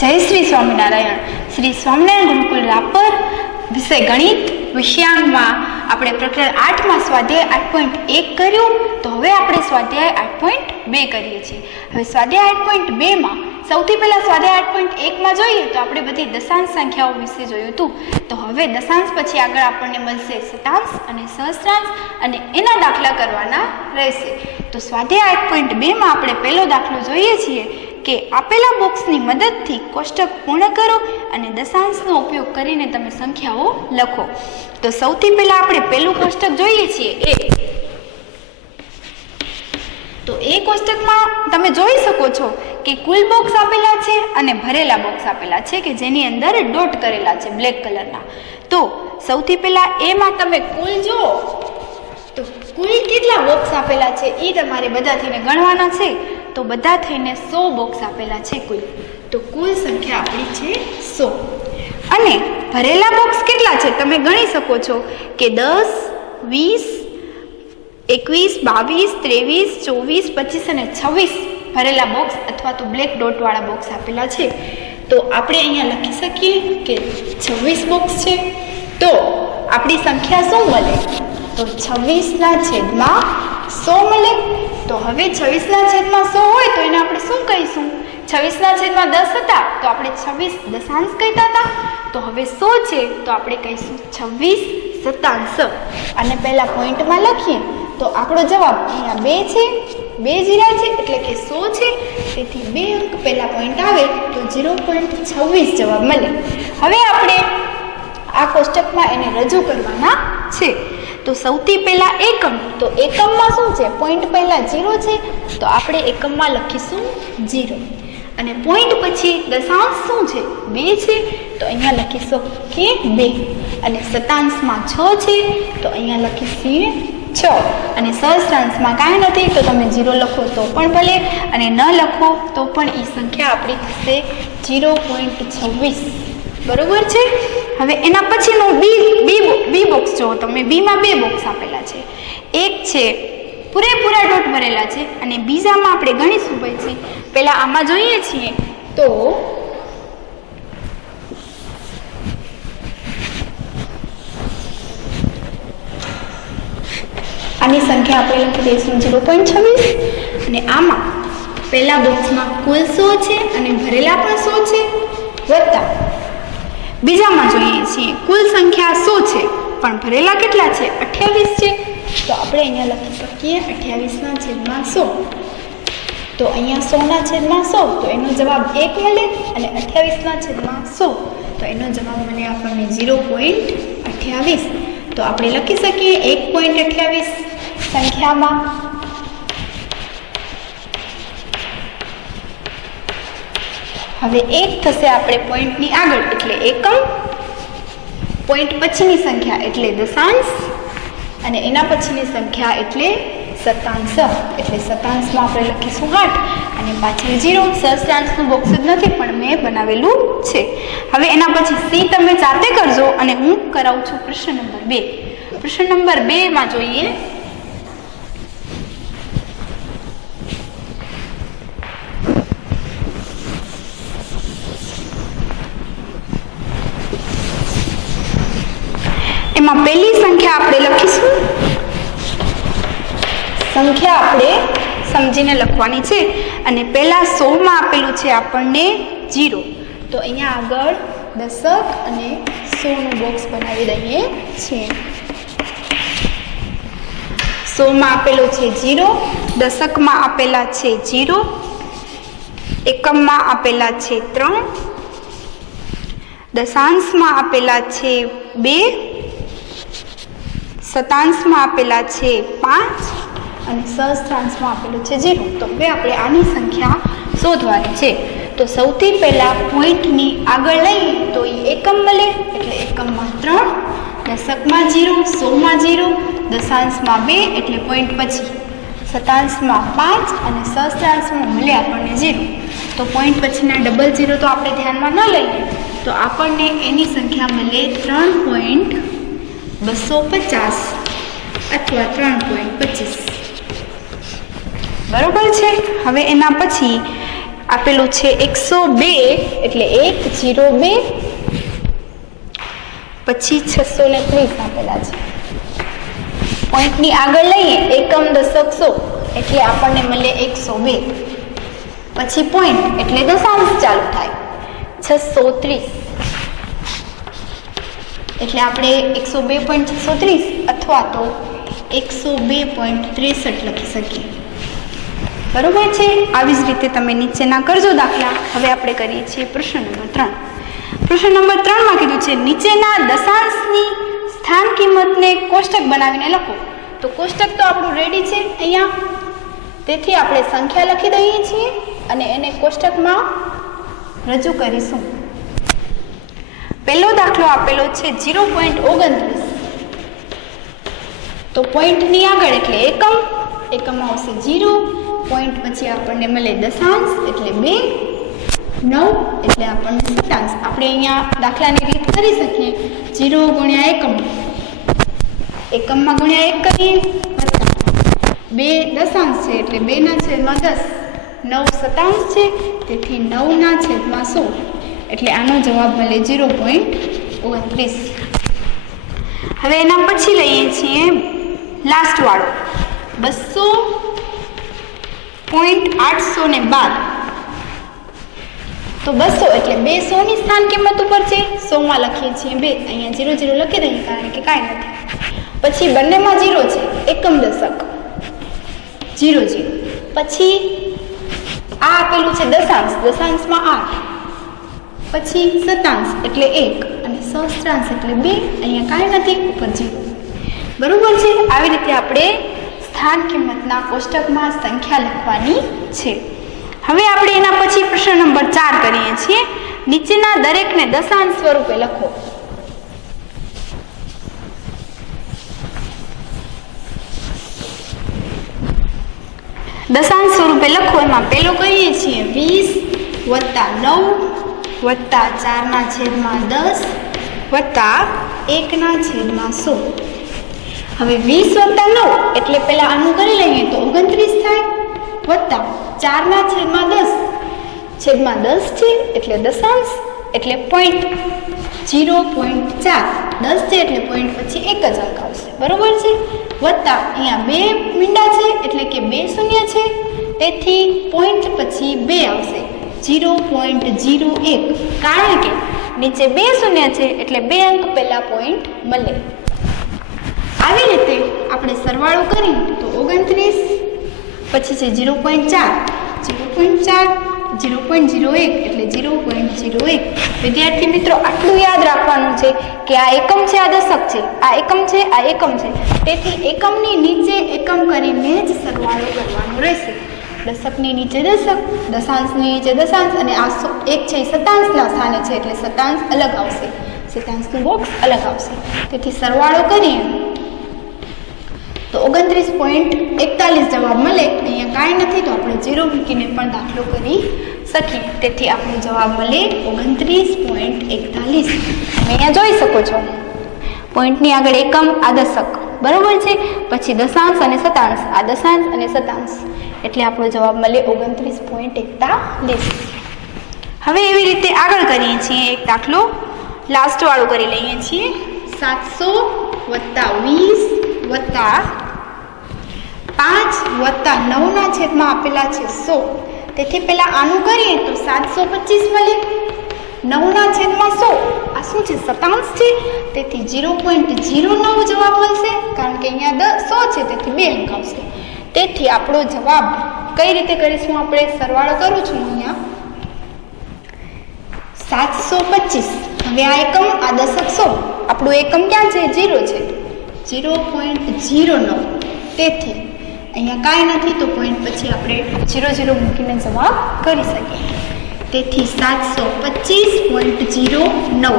જય શ્રી સ્વામિનારાયણ. શ્રી સ્વામિનારાયણ ગુરુકુળ રાપર, વિષય ગણિત વિષયાંગમાં આપણે પ્રકરણ 8માં સ્વાધ્યાય 8.1 કર્યું. તો હવે આપણે સ્વાધ્યાય 8.2 કરીએ છીએ. હવે સ્વાધ્યાય 8.2માં સૌથી પહેલાં સ્વાધ્યાય 8.1માં જોઈએ તો આપણે બધી દશાંશ સંખ્યાઓ વિશે જોયું હતું. તો હવે દશાંશ પછી આગળ આપણને મળશે શતાંશ અને સહસ્ત્રાંશ અને એના દાખલા કરવાના રહેશે. તો સ્વાધ્યાય 8.2માં આપણે પહેલો દાખલો જોઈએ છીએ કે આપેલા બોક્સની મદદથી કોષ્ટક પૂર્ણ કરો અને દશાંશનો ઉપયોગ કરીને તમે સંખ્યાઓ લખો. તો સૌથી પહેલા આપણે પહેલું કોષ્ટક જોઈએ છીએ તો એ કોષ્ટકમાં તમે જોઈ શકો છો કે કુલ બોક્સ આપેલા છે અને ભરેલા બોક્સ આપેલા છે કે જેની અંદર ડોટ કરેલા છે બ્લેક કલરના. તો સૌથી પહેલા એમાં તમે કુલ જો તો કુલ કેટલા બોક્સ આપેલા છે એ તમારે બધા થઈને ગણવાના છે. તો બધા થઈને 100 બોક્સ આપેલા છે કુલ. તો કુલ સંખ્યા આપણી છે 100. અને ભરેલા બોક્સ કેટલા છે તમે ગણી શકો છો કે 10, 20, 21, 22, 23, 24, 25 અને 26 ભરેલા બોક્સ અથવા તો બ્લેક ડોટવાળા બોક્સ આપેલા છે. તો આપણે અહીંયા લખી શકીએ કે 26 બોક્સ છે. તો આપણી સંખ્યા શું મળે? તો 26/100 મળે. તો હવે 26/100 હોય તો એને આપણે શું કહીશું? 26/10 હતા તો આપણે 26 દશાંશ કહેતા હતા. તો હવે 100 છે તો આપણે કહીશું 26 શતાંશ. અને પહેલા પોઈન્ટમાં લખીએ તો આપણો જવાબ અહીંયા 2 છે, 2 જીરા છે એટલે કે 100 છે. તેથી 2 અંક પહેલા પોઈન્ટ આવે તો 0.26 જવાબ મળે. હવે આપણે આ કોષ્ટકમાં એને રજૂ કરવાના છે. તો સૌથી પહેલા એકમ. તો એકમમાં શું છે? પોઈન્ટ પહેલા 0 છે તો આપણે એકમમાં લખીશું 0. અને પોઈન્ટ પછી દશાંશ શું છે? 2 છે તો અહીંયા લખીશું કે 2. અને શતાંશમાં 6 છે તો અહીંયા લખીશું 6. અને સહસ્ત્રાંશમાં કાંઈ નથી તો તમે 0 લખો તો પણ ભલે અને ન લખો તો પણ એ સંખ્યા આપણી થશે 0.26. બરોબર છે. હવે એના પછીનું બી બોક્સ જુઓ તમે. બીમાં 2 બોક્સ આપેલા છે. એક છે પૂરેપૂરા ડોટ ભરેલા છે અને બીજામાં આપણે ગણીશું પછી. પહેલાં આમાં જોઈએ છીએ તો આની સંખ્યા આપણે લખી દઈશું 0.26. અને આમાં પહેલા બોક્સમાં કુલ 100 છે અને ભરેલા પણ 100 છે વત્તા બીજામાં જોઈએ છીએ કુલ સંખ્યા 100 છે પણ ભરેલા કેટલા છે? 28 છે. તો આપણે અહીંયા લખી શકીએ 28/100. તો અહીંયા 100/100 તો એનો જવાબ 1 મળે અને 28/100 તો એનો જવાબ મળે આપણને 0.28. તો આપણે લખી શકીએ 1.28 સંખ્યામાં. હવે 1 થશે આપણે પોઈન્ટની આગળ એટલે એકમ, પોઈન્ટ પછીની સંખ્યા એટલે દશાંશ અને એના પછીની સંખ્યા એટલે શતાંશ. એટલે શતાંશમાં આપણે લખીશું 8 અને પાછળ 0. સહસ્ત્રાંશનું બોક્સ જ નથી પણ મેં બનાવેલું છે. હવે એના પછી સી તમે જાતે કરજો અને હું કરાવું છું પ્રશ્ન નંબર 2. પ્રશ્ન નંબર 2માં જોઈએ એમાં પહેલી સંખ્યા આપણે લખીશું. સંખ્યા આપણે સમજીને લખવાની છે અને પહેલા 100માં આપેલું છે આપણને 0. તો અહીંયા આગળ દશક અને 100નું બોક્સ બનાવી દઈએ છીએ. 100માં આપેલું છે 0, દશકમાં આપેલા છે 0, એકમમાં આપેલા છે 3, દશાંશમાં આપેલા છે 2, શતાંશમાં આપેલા છે 5 અને સહસ્ત્રાંશમાં આપેલું છે 0. તો હવે આપણે આની સંખ્યા શોધવાની છે. તો સૌથી પહેલાં પોઈન્ટની આગળ લઈએ તો એ એકમ મળે એટલે એકમમાં 3, દશકમાં 0, 100માં 0, દશાંશમાં 2 એટલે પોઈન્ટ પછી, શતાંશમાં 5 અને સહસ્ત્રાંશમાં મળે આપણને 0. તો પોઈન્ટ પછીના ડબલ 0 તો આપણે ધ્યાનમાં ન લઈએ તો આપણને એની સંખ્યા મળે 3.250 અથવા 3.25. બરોબર છે. હવે એના પછી આપેલું છે 102 એટલે 102, પછી 630 આપેલા છે. પોઈન્ટની આગળ લઈએ એકમ દશક સો એટલે આપણને મળે 102, પછી પોઈન્ટ એટલે દશાંશ ચાલુ થાય 630 એટલે આપણે 102.630 અથવા તો 102.63 લખી શકીએ. બરોબર છે. આવી જ રીતે તમે નીચેના કરજો દાખલા. હવે આપણે કરીએ છીએ પ્રશ્ન નંબર 3. પ્રશ્ન નંબર 3માં કીધું છે નીચેના દશાંશની સ્થાન કિંમતને કોષ્ટક બનાવીને લખો. તો કોષ્ટક તો આપણું રેડી છે અહીંયા, તેથી આપણે સંખ્યા લખી દઈએ છીએ અને એને કોષ્ટકમાં રજૂ કરીશું. પહેલો દાખલો આપેલો છે 0.29. તો પોઈન્ટની આગળ એટલે એકમમાં આવશે 0, પોઈન્ટ પછી આપણને મળે દશાંશ એટલે 2, 9 એટલે આપણને શતાંશ. આપણે અહીંયા દાખલાની રીત કરી શકીએ 0 ગુણ્યા એકમમાં ગુણ્યા 1 કરીએ, 2 દશાંશ છે એટલે 2/10, 9 શતાંશ છે તેથી 9/100 એટલે આનો જવાબ મળે 0.29. હવે એના પછી લઈએ છીએ લાસ્ટ વાળો 200.812. તો 200 એટલે 200 ની સ્થાન કિંમત ઉપર છે, 100 માં લખીએ છીએ 2, અહીંયા 0 0 લખી દઈએ કારણ કે કાંઈ નથી. પછી બંનેમાં 0 છે, એકમ દશક 0 0, પછી આ આપેલું છે દશાંશમાં 8, પછી શતાંશ એટલે 1 અને સહસ્ત્રાંશ એટલે 2, અહીંયા કાંઈ નથી ઉપર 0. બરોબર છે. આવી રીતે આપણે સ્થાન કિંમતના કોષ્ટકમાં સંખ્યા લખવાની છે. હવે આપણે એના પછી પ્રશ્ન નંબર 4 કરીએ છીએ નીચેના દરેકને દશાંશ સ્વરૂપે લખો. દશાંશ સ્વરૂપે લખો એમાં પેલો કહીએ છીએ 20 વત્તા 9 વત્તા 4/10 વત્તા 1/100. હવે 20 વત્તા 9 એટલે પેલા આનું કરી લઈએ તો 29 થાય, વત્તા 4/10 છે એટલે દશાંશ એટલે પોઈન્ટ 0.4, 10 છે એટલે પોઈન્ટ પછી એક જ અંક આવશે. બરોબર છે. વત્તા અહીંયા 2 મીંડા છે એટલે કે 2 શૂન્ય છે તેથી પોઈન્ટ પછી 2 આવશે 0.01, કારણ કે નીચે 2 શૂન્ય છે એટલે 2 અંક પહેલા પોઈન્ટ મળે. આવી રીતે આપણે સરવાળો કરીએ તો 29 પછી છે 0.4, 0.01 એટલે 0.01. વિદ્યાર્થી મિત્રો આટલું યાદ રાખવાનું છે કે આ એકમ છે, આ દશક છે, આ એકમ છે, આ એકમ છે, તેથી એકમની નીચે એકમ કરીને જ સરવાળો કરવાનો રહેશે. દશકની નીચે દશક, દશાંશની નીચે દશાંશ અને આ એક છે શતાંશના સ્થાને છે એટલે શતાંશ અલગ આવશે, શતાંશનું બોક્સ અલગ આવશે. તેથી સરવાળો કરીએ તો 29.41 જવાબ મળે. અહીંયા કાંઈ નથી તો આપણે 0 મૂકીને પણ દાખલો કરી શકીએ. તેથી આપણો જવાબ મળે 29.41. તમે અહીંયા જોઈ શકો છો પોઈન્ટની આગળ એકમ, આ દશક, બરોબર છે, પછી દશાંશ અને શતાંશ, આ દશાંશ અને શતાંશ એટલે આપણો જવાબ મળે 29.41. હવે એવી રીતે આગળ કરીએ છીએ એક દાખલો લાસ્ટ વાળો કરી લઈએ છીએ 700 વત્તા 20 વત્તા 5 વત્તા 9/100 આપેલા છે 100. તેથી પહેલા આનું કરીએ તો 725 મળે, 9/100 આ શું છે શતાંશ છે તેથી 0.09 જવાબ મળશે, કારણ કે અહીંયા 100 છે તેથી 2 અંક આવશે. તેથી આપણો જવાબ કઈ રીતે કરીશું, આપણે સરવાળો કરું છું અહીંયા 725. હવે આ એકમ, આ દશક 100, આપણું એકમ ક્યાં છે 0 છે, 0.09. તેથી અહીંયા કાંઈ નથી તો પોઈન્ટ પછી આપણે 0 0 મૂકીને જવાબ કરી શકીએ. તેથી 725.09.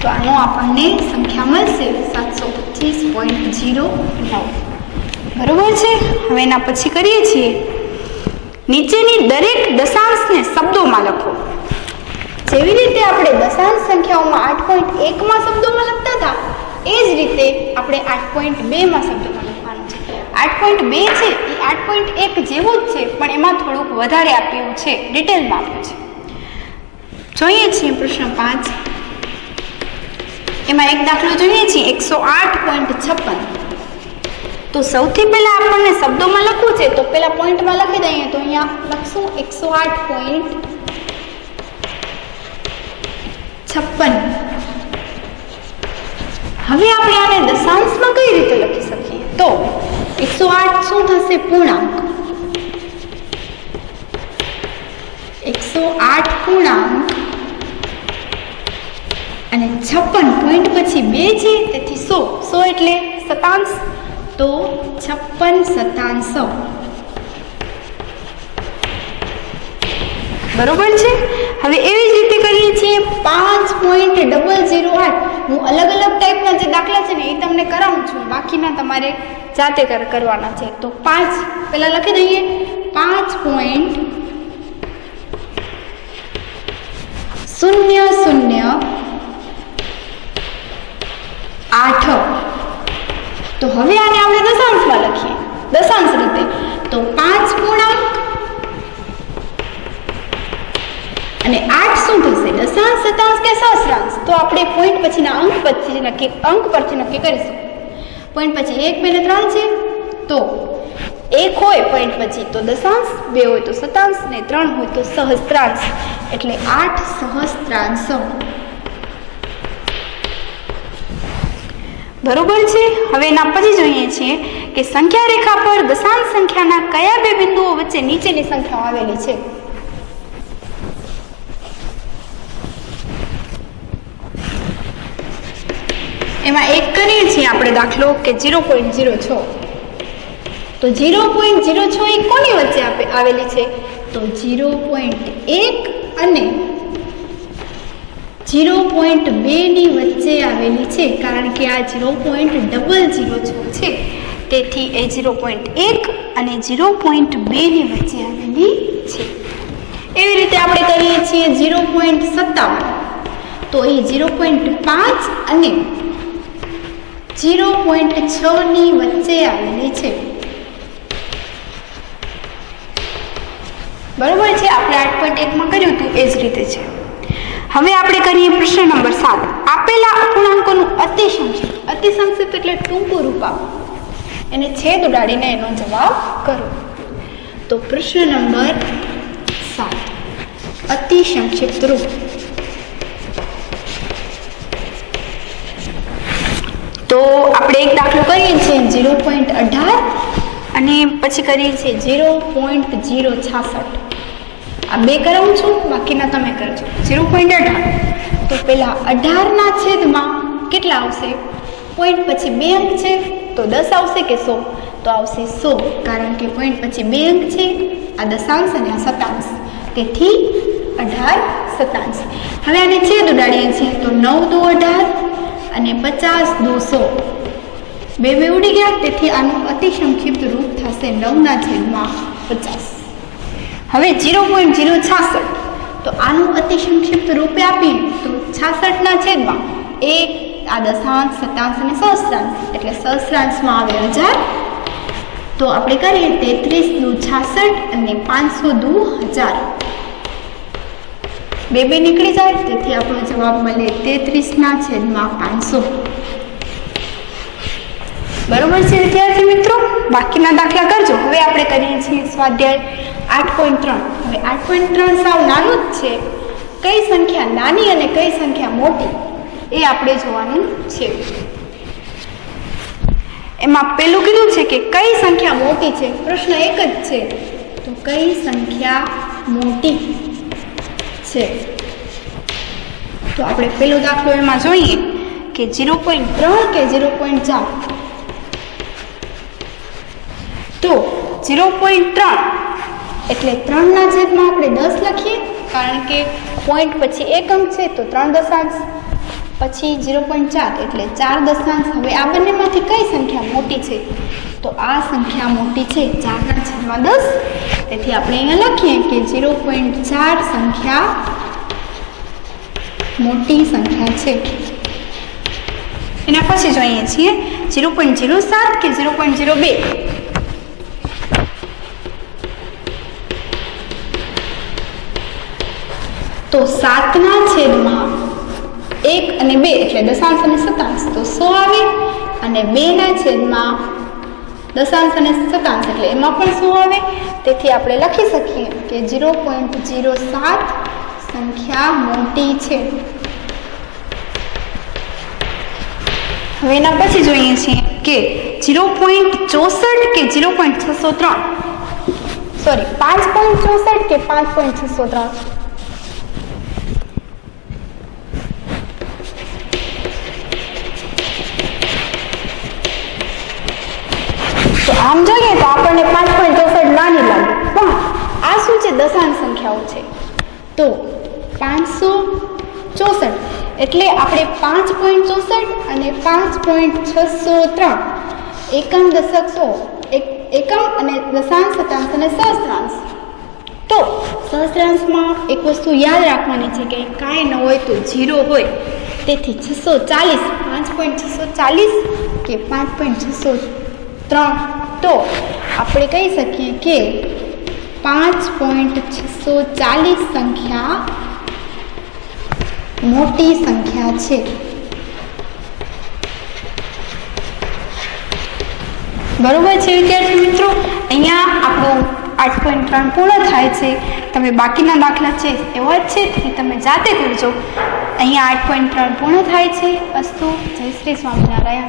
તો આનો આપણને સંખ્યા મળશે 725.09. બરોબર છે. હવે એના પછી કરીએ છીએ નીચેની દરેક દશાંશને શબ્દોમાં લખો. જેવી રીતે આપણે દશાંશ સંખ્યાઓમાં 8.1 માં શબ્દોમાં લખતા હતા એ જ રીતે આપણે 8.2 માં શબ્દોમાં લખવાનું છે. 8.2 છે એ 8.1 જેવું જ છે, પણ એમાં થોડુંક વધારે આપ્યું છે, ડિટેલમાં આપ્યું છે. જોઈએ છીએ પ્રશ્ન 5. એમાં એક દાખલો જોઈએ છીએ 108.56. તો સૌથી પહેલા આપણને શબ્દોમાં લખવું છે, તો પહેલા પોઈન્ટમાં લખી દઈએ. તો અહીંયા લખશું 108.56. હવે આપણે આને દશાંશમાં કઈ રીતે લખી શકીએ? તો 108 શું થશે? પૂર્ણાંક. 108 પૂર્ણાંક અને 56 પોઈન્ટ પછી 2 છે, તેથી 100 એટલે શતાંશ. તો 56 શતાંશ. બરોબર છે. હવે એવી જ રીતે કરીએ છીએ 5.008. હું અલગ અલગ ટાઈપના જે દાખલા છે ને એ તમને કરાવું છું, બાકીના તમારે જાતે કરવાના છે. તો 5 પહેલા લખી દઈએ. 5.008. તો હવે આને આપણે દશાંશમાં લખીએ, દશાંશ રીતે. તો 5 પૂર્ણાંક અને 8 શું થશે? દશાંશ, શતાંશ કે સહસ્રાંશ? તો આપણે પોઈન્ટ પછીના અંક પરથી નક્કી કરીશું. પોઈન્ટ પછી 1, 2 ને 3 છે, તો 1 હોય પોઈન્ટ પછી તો દશાંશ, 2 હોય તો શતાંશ ને 3 હોય તો સહસ્ત્રાંશ, એટલે 8 સહસ્ત્રાંશ. બરોબર છે. હવે એના પછી જોઈએ છીએ કે સંખ્યા રેખા પર દશાંશ સંખ્યાના કયા બે બિંદુઓ વચ્ચે નીચેની સંખ્યાઓ આવેલી છે? એમાં એક કરીએ છીએ આપણે દાખલો કે 0.06. તો 0.06 એ કોની વચ્ચે આવેલી છે? તો 0.1 અને 0.2 ની વચ્ચે આવેલી છે, કારણ કે આ 0.006 છે, તેથી એ 0.1 અને 0.2 ની વચ્ચે આવેલી છે. એવી રીતે આપણે કરીએ છીએ 0.57. તો એ 0.5 અને 0.6 ની વચ્ચે આવેલી છે. બરોબર છે. આપણે 8.1 માં કર્યું હતું એ જ રીતે છે. હવે આપણે કરીએ પ્રશ્ન નંબર 7. આપેલા અપૂર્ણાંકોનું અતિસંક્ષિપ્ત. અતિસંક્ષિપ્ત એટલે ટૂંકું રૂપ આપો, એને છેદ ઉડાડીને એનો જવાબ કરો. તો પ્રશ્ન નંબર 7, અતિસંક્ષિપ્ત રૂપ. તો આપણે એક દાખલો કરીએ છીએ 0.18 અને પછી કરીએ છીએ 0.066. આ બે કરાવું છું, બાકીના તમે કરજો. 0.18. તો પેલા 18 ના છેદમાં કેટલા આવશે? પોઈન્ટ પછી 2 અંક છે, તો 10 આવશે કે 100? તો આવશે 100, કારણ કે પોઈન્ટ પછી 2 અંક છે, આ દશાંશ અને આ શતાંશ, તેથી 18 શતાંશ. હવે આને છેદ ઉડાડીએ છીએ, તો 9 દુ 18 અને 50 દુ 100. 2 ઉડી ગયા, તેથી આનું અતિસંક્ષિપ્ત રૂપ થશે 9 ના છેદમાં 50. હવે 0.066. તો આનું અતિસંક્ષિપ્ત રૂપે આપીએ તો 66 ના છેદમાં 1, આ દશાંશ, શતાંશ અને સહસ્રાંશ, એટલે સહસ્રાંશમાં આવે 1000. તો આપણે કરીએ 33 દુ 66 અને 500 દુ 1000. 2 નીકળી જાય, તેથી આપણો જવાબ મળે 33 ના છેદમાં 500. બરોબર છે વિદ્યાર્થી મિત્રો? બાકીના દાખલા કરજો. હવે આપણે કરીએ છીએ સ્વાધ્યાય 8.3. હવે 8.3 સાવ નાનું જ છે. કઈ સંખ્યા નાની અને કઈ સંખ્યા મોટી એ આપણે જોવાનું છે. એમાં પેલું કીધું છે કે કઈ સંખ્યા મોટી છે. પ્રશ્ન એક જ છે, તો કઈ સંખ્યા મોટી છે. તો આપણે પેલો દાખલો એમાં જોઈએ કે 0.3 કે 0.4. તો 0.3 એટલે 3 ના છેદમાં આપણે 10 લખીએ, કારણ કે પોઈન્ટ પછી 1 અંક છે, તો 3 દશાંશ, પછી 0.4 એટલે 4 દશાંશ. હવે આ બંનેમાંથી કઈ સંખ્યા મોટી છે? તો આ સંખ્યા મોટી છે, 4 ના છેદમાં 10. તેથી આપણે અહીંયા લખીએ કે 0.4 સંખ્યા મોટી સંખ્યા છે. એના પછી જોઈએ છીએ 0.07 કે 0.02. તો 7ના છેદમાં 1 અને 2 એટલે દશાંશ અને શતાંશ તો 100 આવે, અને 2ના છેદમાં દશાંશ અને શતાંશ એટલે એમાં પણ 100 આવે. તેથી આપણે લખી શકીએ કે 0.07 સંખ્યા મોટી છે. હવે એના પછી જોઈએ છીએ કે 0.64 કે 0.603 સોરી 5.64 કે 5.603. તો આમ જોઈએ તો આપણને 5.64 નાની લાગે, પણ આ શું છે? દશાંશ સંખ્યાઓ છે. તો 564 એટલે આપણે 5.64 અને 5.603 એકમ દશક 100 એકમ અને દશાંશ શતાંશ અને સહસ્ત્રાંશ. તો સહસ્ત્રાંશમાં એક વસ્તુ યાદ રાખવાની છે કે કાંઈ ન હોય તો 0 હોય. તેથી 640 5.640 કે 5.603 તો આપણે કહી શકીએ કે 5.640 સંખ્યા મોટી સંખ્યા છે. બરોબર છે વિદ્યાર્થી મિત્રો, અહીંયા આપણું 8.3 પૂર્ણ થાય છે. તમે બાકીના દાખલા છે એવા જ છે, તેથી તમે જાતે કરજો. અહીંયા 8.3 પૂર્ણ થાય છે. અસ્તુ. જય શ્રી સ્વામિનારાયણ.